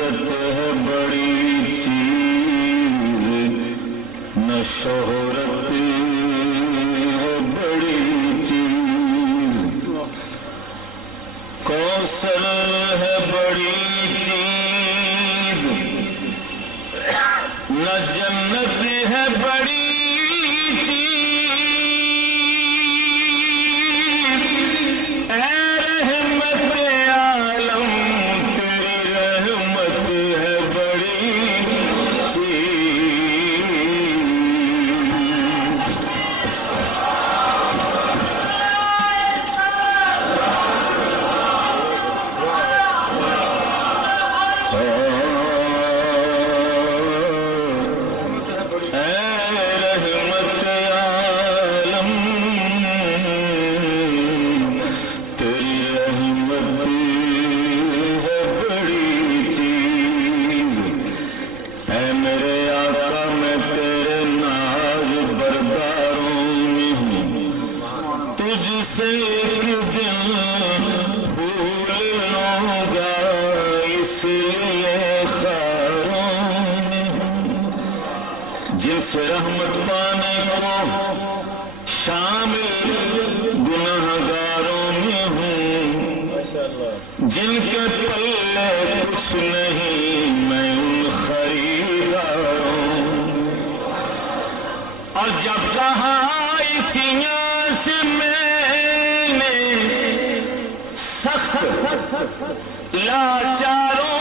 عزت ہے بڑی چیز نہ شہرت ہے بڑی چیز کوثر ہے بڑی چیز نہ جنت ہے بڑی سے رحمت پانے کو شامل گناہگاروں میں ہوں جن کے پلے کچھ نہیں میں ان خریداروں اور جب کہا اسیاں سے میں نے سخت لاچاروں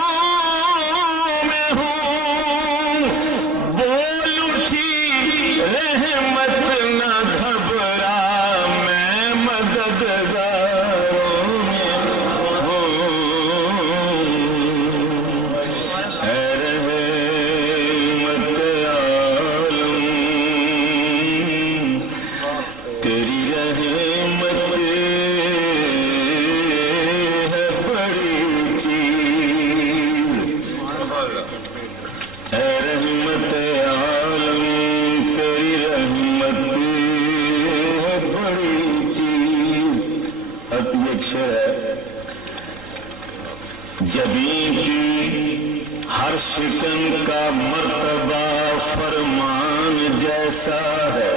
جبیں کی ہر شکن کا مرتبہ فرمان جیسا ہے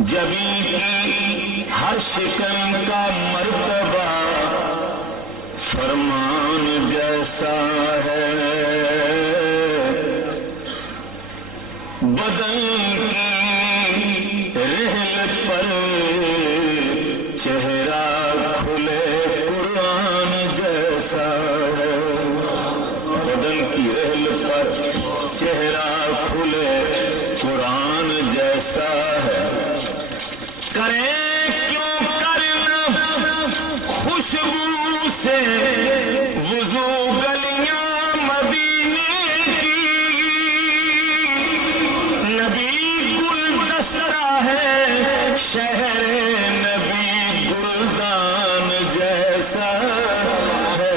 جبیں کی ہر شکن کا مرتبہ فرمان جیسا ہے بدن کی رحل پر چہرہ کھلے قرآن جیسا ہے بدن کی رحل پر چہرہ کھلے قرآن جیسا ہے کریں کیوں کرنا خوشبو سے وضو گلیاں مدینے کی نبی گلدستہ ہے شہر نبی گلدان جیسا ہے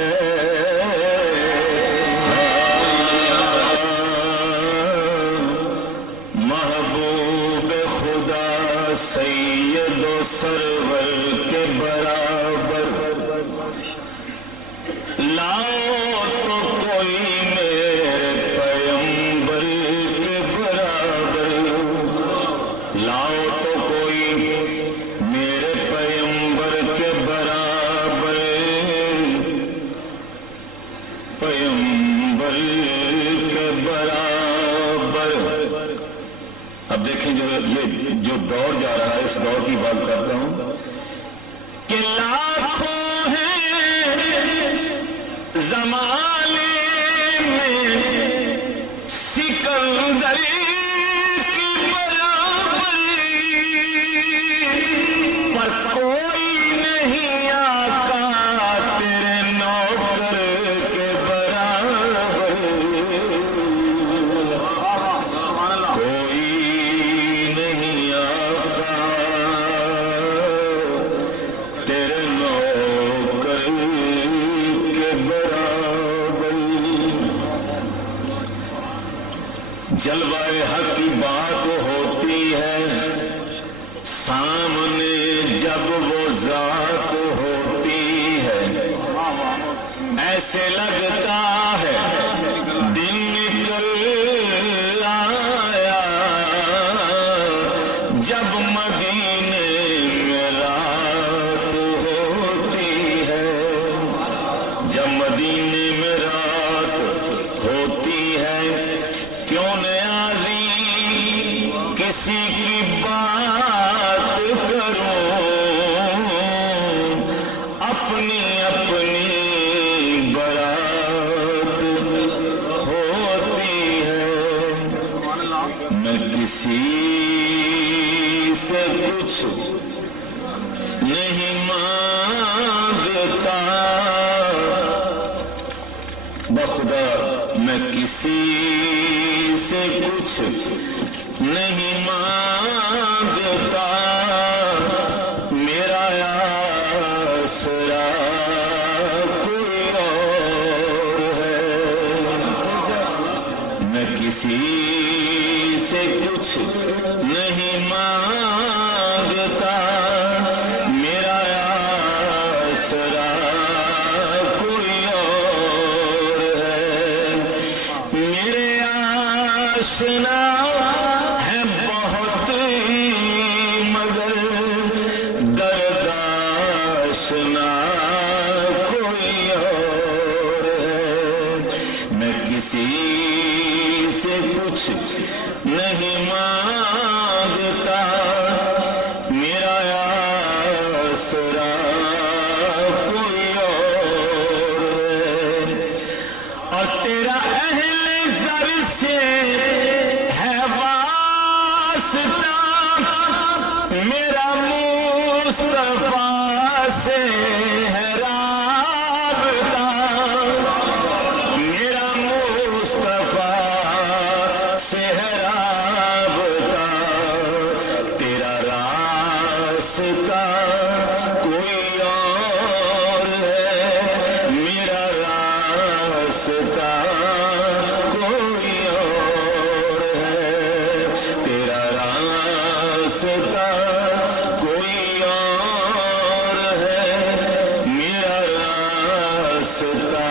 محبوب خدا سید و سرور کے برابر لاؤ تو کوئی میرے پیغمبر کے برابر لاؤ تو کوئی میرے پیغمبر کے برابر پیغمبر کے برابر اب دیکھیں یہ جو دور جا رہا ہے اس دور کی بات کرتا ہوں کہ لاکھوں ہیں زمانے میں سکندری کی برابری پر کوئی نہیں آقا تیرے نوکر کے برابر کوئی نہیں آقا تیرے نوکر کے برابر جلوہ حق کی بات ہوتی ہے سامنے جب وہ ذات ہوتی ہے ایسے لگتا ہے دن نکل آیا جب مدینے میں رات ہوتی ہے، جب مدینے میں رات ہوتی ہے، کیوں نیازی کسی کی بات کروں، اپنی اپنی بات ہوتی ہے، میں کسی سے کچھ نہیں مانگتا، بخدا میں کسی سے کچھ نہیں مانگتا، میرا آسرا کوئی اور ہے، میں کسی سے کچھ نہیں مانگتا، میرا آسرا کوئی اور ہے، میرے آشنا ہے بہت مگر درد آشنا کوئی اور ہے، میں کسی سے کچھ نہیں مانگتا، میرا آسرا کوئی اور ہے، اور تیرا اہل زر سے ہے واسطہ، میرا مصطفیٰ سے ہے رابطہ، میرا مصطفیٰ سے ہے رابطہ، تیرا راستہ کوئی اور ہے، میرا راستہ کوئی اور ہے، تیرا راستہ کوئی اور ہے، میرا راستہ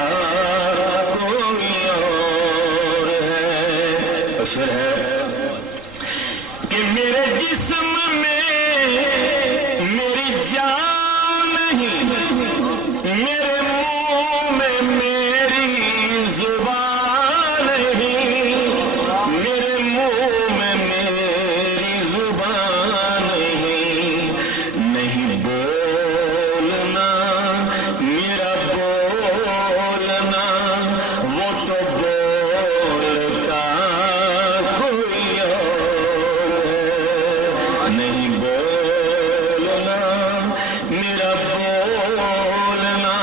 کوئی اور ہے، اشعر ہے کہ میرے جسم میں میری جان نہیں، میرے منہ میں میری زبان نہیں، میرے منہ میں میری زبان نہیں، نہیں بولنا میرا بولنا، وہ تو بولتا کوئی اور ہے، نہیں بولنا میرا بولنا،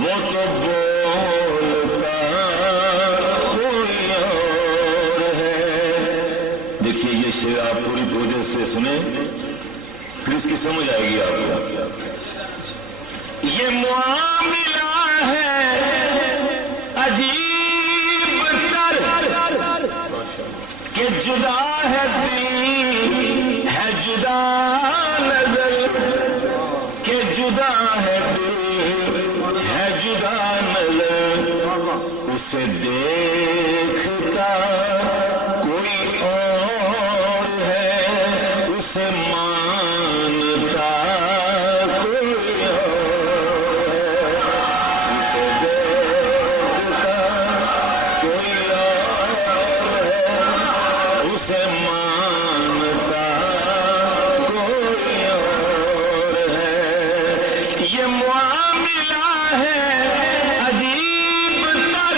وہ تو بولتا کوئی اور ہے۔ دیکھیے یہ شعر آپ پوری توجہ سے سنیں، پھر اس کی سمجھ آئے گی آپ کو۔ یہ معاملہ ہے عجیب تر کہ جدا ہے دل ہے جدا نظر، کہ جدا ہے دل ہے جدا نظر، اسے دیکھتا کوئی اور ہے، اسے مانتا کوئی اور ہے، اسے دیکھتا کوئی اور ہے، اسے مانتا کوئی اور ہے، یہ معاملہ ہے عجیب تر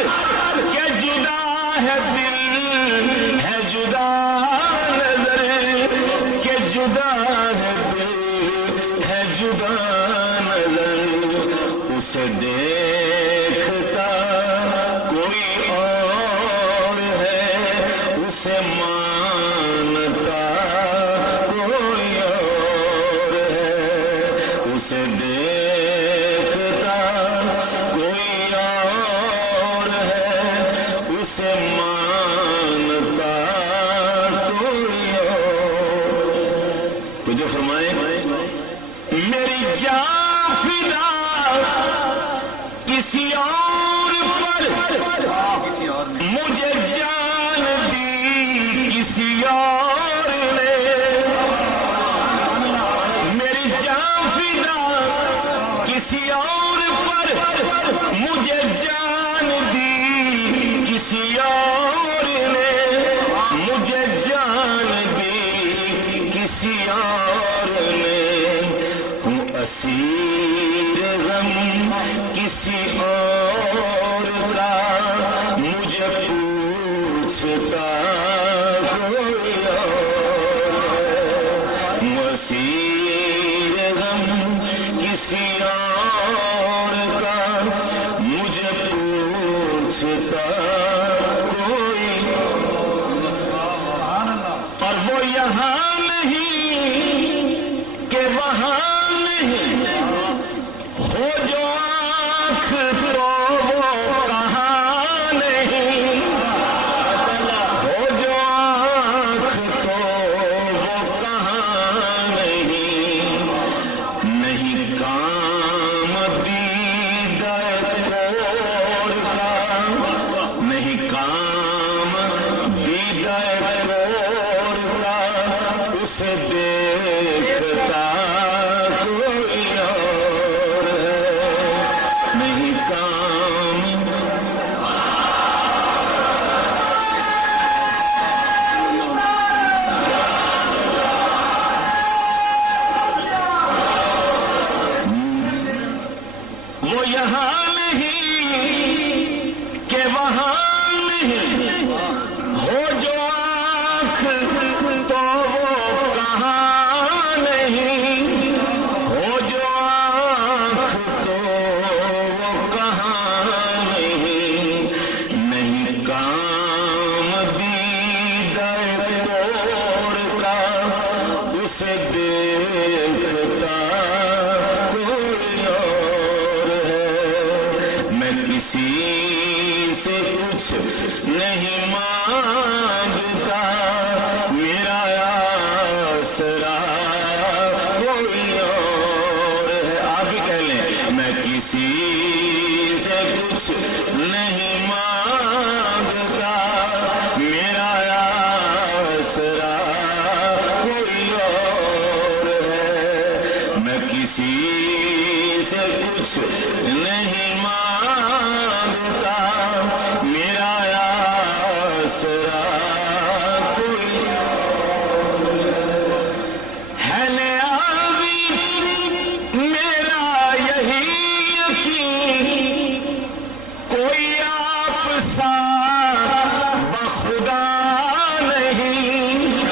کہ جدا ہے دل ہے جدا نظر، کہ جدا ہے دل ہے جدا نظر، اسے دیکھتا کوئی اور ہے، اسے مانتا کوئی اور ہے، اسے دیکھتا کوئی اور ہے، اسے مانتا کوئی اور۔ تو جو فرمائے میری جان فدا کسی اور مجھے جان دی کسی اور نے، میری جان فدا کسی اور پر، مجھے جان دی کسی اور نے، مجھے جان دی کسی اور نے، ہوں اسیر غم کسی اور کا، مجھے پوچھتا کوئی اور، اسیر غم کسی اور کا، مجھے پوچھتا کوئی، اور وہ یہاں نہیں کہ وہاں نہیں، ہو جو آنکھ تو وہ کہاں نہیں، ہو جو آنکھ تو وہ کہاں نہیں، نہیں کام دیدہ کور کا، نہیں کام دیدہ کور کا، اسے دیکھتا کوئی اور ہے، نہیں کام وہ یہاں نہیں کہ وہاں نہیں، ہو جو آنکھ تو وہ کہاں نہیں، ہو جو آنکھ تو وہ کہاں نہیں، نہیں کام دیدہ کور کا، اسے دیکھتا کوئی اور ہے، میں کسی سے کچھ نہیں مانگتا، میرا آسرا کوئی اور ہے، آپ بھی کہہ لیں، میں کسی سے کچھ نہیں مانگتا، میرا آسرا کوئی اور ہے، میں کسی سے کچھ نہیں مانگتا، میرا آسرا کوئی ہے، نیازی میرا یہی یقین، کوئی آپ سا بخدا نہیں،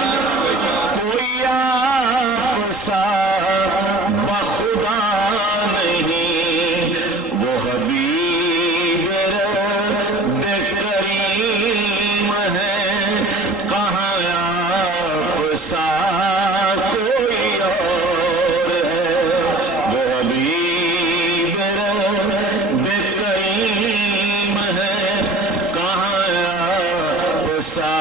کوئی آپ سا بخدا نہیں، وہ حبیب رب کریم ہے، کہاں آپ سا کوئی اور ہے، وہ حبیب رب کریم ہے، کہاں آپ سا